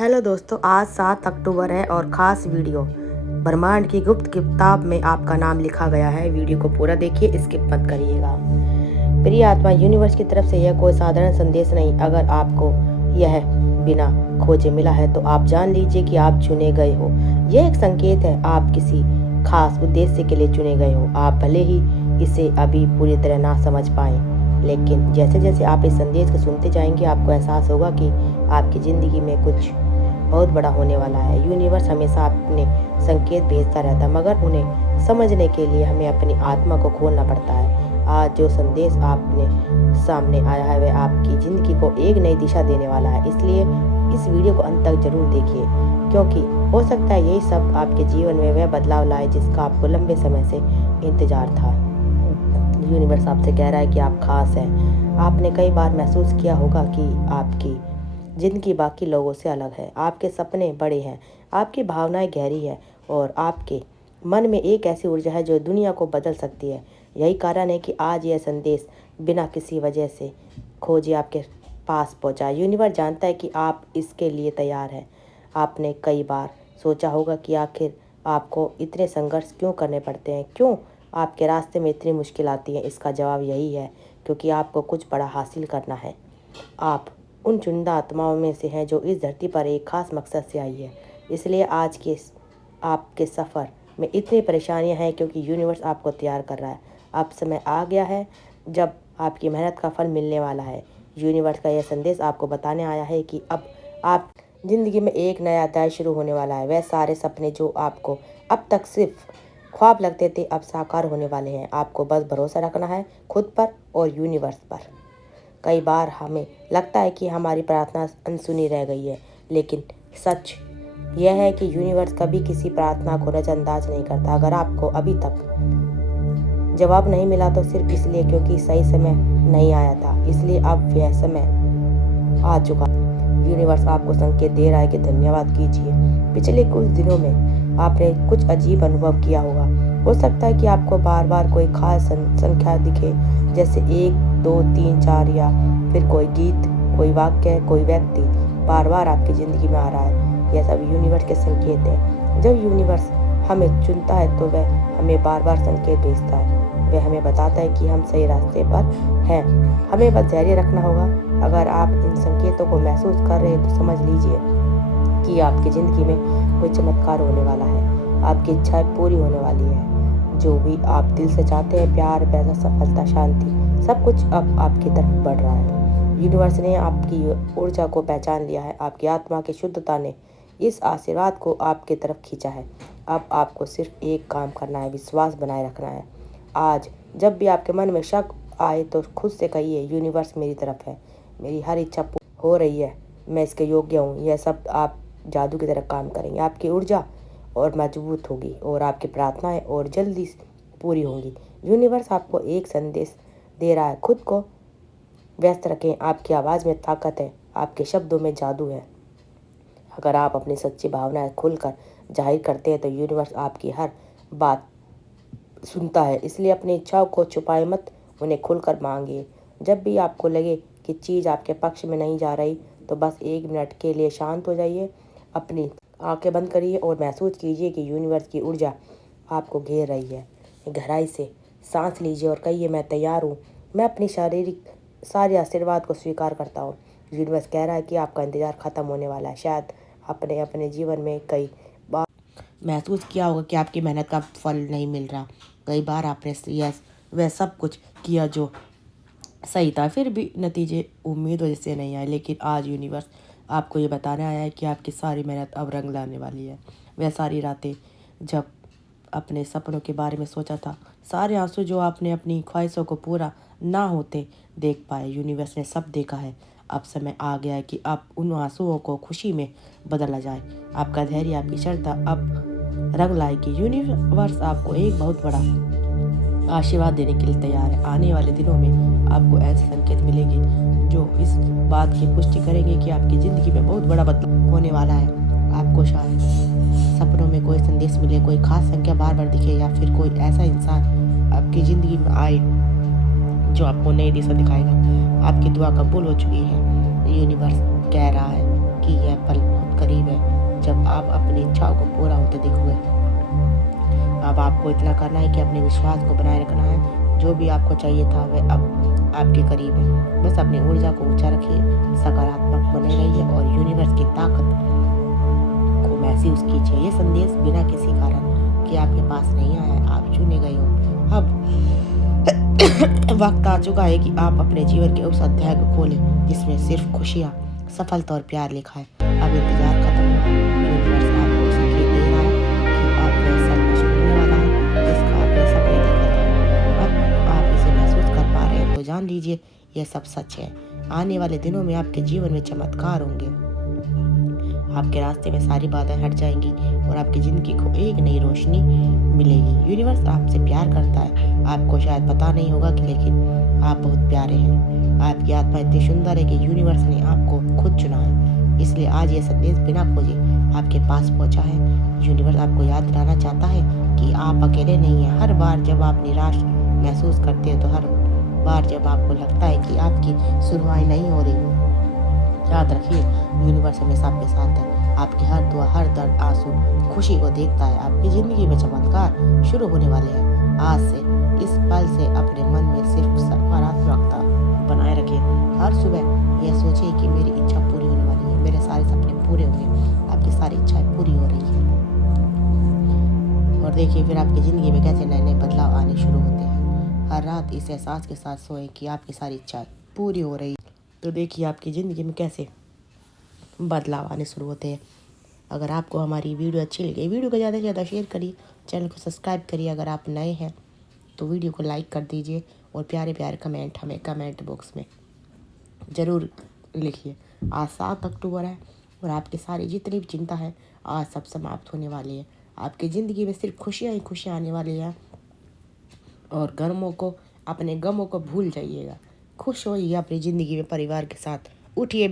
Hello दोस्तों, आज 7 अक्टूबर है और ख़ास वीडियो ब्रह्मांड की गुप्त किताब में आपका नाम लिखा गया है। वीडियो को पूरा देखिए, स्किप मत करिएगा। प्रिय आत्मा, यूनिवर्स की तरफ से यह कोई साधारण संदेश नहीं। अगर आपको यह बिना खोजे मिला है तो आप जान लीजिए कि आप चुने गए हो। यह एक संकेत है, आप किसी खास उद्देश्य के लिए चुने गए हो। आप भले ही इसे अभी पूरी तरह ना समझ पाएं, लेकिन जैसे जैसे आप इस संदेश को सुनते जाएंगे आपको एहसास होगा कि आपकी ज़िंदगी में कुछ बहुत बड़ा होने वाला है। यूनिवर्स हमेशा अपने संकेत भेजता रहता है, मगर उन्हें समझने के लिए हमें अपनी आत्मा को खोलना पड़ता है। आज जो संदेश आपने सामने आया है वह आपकी ज़िंदगी को एक नई दिशा देने वाला है। इसलिए इस वीडियो को अंत तक जरूर देखिए, क्योंकि हो सकता है यही सब आपके जीवन में वह बदलाव लाए जिसका आपको लंबे समय से इंतजार था। यूनिवर्स आपसे कह रहा है कि आप खास हैं। आपने कई बार महसूस किया होगा कि आपकी जिंदगी बाकी लोगों से अलग है। आपके सपने बड़े हैं, आपकी भावनाएं गहरी है और आपके मन में एक ऐसी ऊर्जा है जो दुनिया को बदल सकती है। यही कारण है कि आज यह संदेश बिना किसी वजह से खोजे आपके पास पहुंचा। यूनिवर्स जानता है कि आप इसके लिए तैयार हैं। आपने कई बार सोचा होगा कि आखिर आपको इतने संघर्ष क्यों करने पड़ते हैं, क्यों आपके रास्ते में इतनी मुश्किल आती है। इसका जवाब यही है, क्योंकि आपको कुछ बड़ा हासिल करना है। आप उन चुनिंदा आत्माओं में से हैं जो इस धरती पर एक खास मकसद से आई है। इसलिए आज के आपके सफ़र में इतनी परेशानियां हैं, क्योंकि यूनिवर्स आपको तैयार कर रहा है। अब समय आ गया है जब आपकी मेहनत का फल मिलने वाला है। यूनिवर्स का यह संदेश आपको बताने आया है कि अब आप ज़िंदगी में एक नया अध्याय शुरू होने वाला है। वह सारे सपने जो आपको अब तक सिर्फ ख्वाब लगते थे अब साकार होने वाले हैं। आपको बस भरोसा रखना है, खुद पर और यूनिवर्स पर। कई बार हमें लगता है कि हमारी प्रार्थना अनसुनी रह गई है, लेकिन सच यह है कि यूनिवर्स कभी किसी प्रार्थना को नज़रअंदाज नहीं करता। अगर आपको अभी तक जवाब नहीं मिला तो सिर्फ इसलिए क्योंकि सही समय नहीं आया था। इसलिए अब यह समय आ चुका। यूनिवर्स आपको संकेत दे रहा है कि धन्यवाद कीजिए। पिछले कुछ दिनों में आपने कुछ अजीब अनुभव किया होगा। हो सकता है कि आपको बार बार कोई खास संख्या दिखे, जैसे 1, 2, 3, 4, या फिर कोई गीत, कोई वाक्य, कोई व्यक्ति बार बार आपकी ज़िंदगी में आ रहा है। यह सब यूनिवर्स के संकेत हैं। जब यूनिवर्स हमें चुनता है तो वह हमें बार बार संकेत भेजता है। वह हमें बताता है कि हम सही रास्ते पर हैं। हमें बस धैर्य रखना होगा। अगर आप इन संकेतों को महसूस कर रहे हैं तो समझ लीजिए कि आपकी ज़िंदगी में कोई चमत्कार होने वाला है। आपकी इच्छाएं पूरी होने वाली है। जो भी आप दिल से चाहते हैं, प्यार, पैसा, सफलता, शांति, सब कुछ अब आपकी तरफ बढ़ रहा है। यूनिवर्स ने आपकी ऊर्जा को पहचान लिया है। आपकी आत्मा की शुद्धता ने इस आशीर्वाद को आपकी तरफ खींचा है। अब आपको सिर्फ एक काम करना है, विश्वास बनाए रखना है। आज जब भी आपके मन में शक आए तो खुद से कहिए, यूनिवर्स मेरी तरफ है, मेरी हर इच्छा हो रही है, मैं इसके योग्य हूँ। यह सब आप जादू की तरह काम करेंगे। आपकी ऊर्जा और मजबूत होगी और आपकी प्रार्थनाएं और जल्दी पूरी होंगी। यूनिवर्स आपको एक संदेश दे रहा है, खुद को व्यस्त रखें। आपकी आवाज़ में ताकत है, आपके शब्दों में जादू है। अगर आप अपनी सच्ची भावनाएं खुलकर जाहिर करते हैं तो यूनिवर्स आपकी हर बात सुनता है। इसलिए अपनी इच्छाओं को छुपाए मत, उन्हें खुलकर मांगिए। जब भी आपको लगे कि चीज़ आपके पक्ष में नहीं जा रही तो बस 1 मिनट के लिए शांत हो जाइए, अपनी आंखें बंद करिए और महसूस कीजिए कि यूनिवर्स की ऊर्जा आपको घेर रही है। गहराई से सांस लीजिए और कहिए, मैं तैयार हूँ, मैं अपनी शारीरिक सारे आशीर्वाद को स्वीकार करता हूँ। यूनिवर्स कह रहा है कि आपका इंतजार खत्म होने वाला है। शायद आपने अपने जीवन में कई बार महसूस किया होगा कि आपकी मेहनत का फल नहीं मिल रहा। कई बार आपने वह सब कुछ किया जो सही था, फिर भी नतीजे उम्मीद वजह से नहीं आए। लेकिन आज यूनिवर्स आपको ये बताने आया है कि आपकी सारी मेहनत अब रंग लाने वाली है। वह सारी रातें जब अपने सपनों के बारे में सोचा था, सारे आंसू जो आपने अपनी ख्वाहिशों को पूरा ना होते देख पाए, यूनिवर्स ने सब देखा है। अब समय आ गया है कि अब उन आंसुओं को खुशी में बदला जाए। आपका धैर्य, आपकी श्रद्धा अब रंग लाएगी। यूनिवर्स आपको एक बहुत बड़ा आशीर्वाद देने के लिए तैयार है। आने वाले दिनों में आपको ऐसे संकेत मिलेंगे जो इस बात की पुष्टि करेंगे कि आपकी ज़िंदगी में बहुत बड़ा बदलाव होने वाला है। आपको शायद सपनों में कोई संदेश मिले, कोई खास संख्या बार बार दिखे, या फिर कोई ऐसा इंसान आपकी ज़िंदगी में आए जो आपको नई दिशा दिखाएगा। आपकी दुआ कबूल हो चुकी है। यूनिवर्स कह रहा है कि यह पल बहुत करीब अब अपनी इच्छाओं को पूरा होते देखोगे। अब आपको इतना करना है कि अपने विश्वास को बनाए रखना है। जो भी आपको चाहिए था वह अब आपके करीब है। बस अपनी ऊर्जा को ऊंचा रखिए, सकारात्मक बने रहिए और यूनिवर्स की ताकत को महसूस कीजिए। ये संदेश बिना किसी कारण कि आपके पास नहीं आया, आप चुने गए हो। अब वक्त आ चुका है कि आप अपने जीवन के उस अध्याय को खोलें जिसमें सिर्फ खुशियाँ, सफलता और प्यार लिखा है। अब इंतजार खत्म हो। यूनिवर्स आपको संकेत दे रहा है कि आप वह सब कुछ मिलने वाला है जिसका आपने सपने देखे थे। अब आप इसे महसूस कर पा रहे हैं तो जान लीजिए यह सब सच है। आने वाले दिनों में आपके जीवन में चमत्कार होंगे। आपके रास्ते में सारी बाधाएं हट जाएंगी और आपकी जिंदगी को एक नई रोशनी मिलेगी। यूनिवर्स आपसे प्यार करता है। आपको शायद पता नहीं होगा कि लेकिन आप बहुत प्यारे हैं। आपकी आत्मा इतनी सुंदर है कि यूनिवर्स ने आपको खुद चुना है। इसलिए आज ये संदेश बिना खोजे आपके पास पहुंचा है। यूनिवर्स आपको याद दिलाना चाहता है कि आप अकेले नहीं हैं। हर बार जब आप निराश महसूस करते हैं तो हर बार जब आपको लगता है कि आपकी सुनवाई नहीं हो रही, याद रखिए यूनिवर्स हमेशा आपके साथ है। आपकी हर दुआ, हर दर्द, आंसू खुशी को देखता है। आपकी जिंदगी में चमत्कार शुरू होने वाले हैं। आज से इस पल से अपने मन में सिर्फ सकारात्मकता बनाए रखें। हर सुबह यह सोचिए कि मेरी इच्छा पूरी होने वाली है, मेरे सारे सपने पूरे होंगे। आपकी सारी इच्छाएं पूरी हो रही है और देखिए फिर आपकी ज़िंदगी में कैसे नए नए बदलाव आने शुरू होते हैं। हर रात इस एहसास के साथ सोएं कि आपकी सारी इच्छाएं पूरी हो रही है। तो देखिए आपकी ज़िंदगी में कैसे बदलाव आने शुरू होते हैं। अगर आपको हमारी वीडियो अच्छी लगी, वीडियो को ज़्यादा से ज़्यादा शेयर करिए, चैनल को सब्सक्राइब करिए। अगर आप नए हैं तो वीडियो को लाइक कर दीजिए और प्यारे प्यारे कमेंट हमें कमेंट बॉक्स में ज़रूर लिखिए। आज 7 अक्टूबर है और आपकी सारी जितनी भी चिंता है आज सब समाप्त होने वाली है। आपकी ज़िंदगी में सिर्फ खुशियाँ ही खुशियाँ आने वाली हैं और अपने गमों को भूल जाइएगा। खुश होइए अपनी ज़िंदगी में परिवार के साथ। उठिए।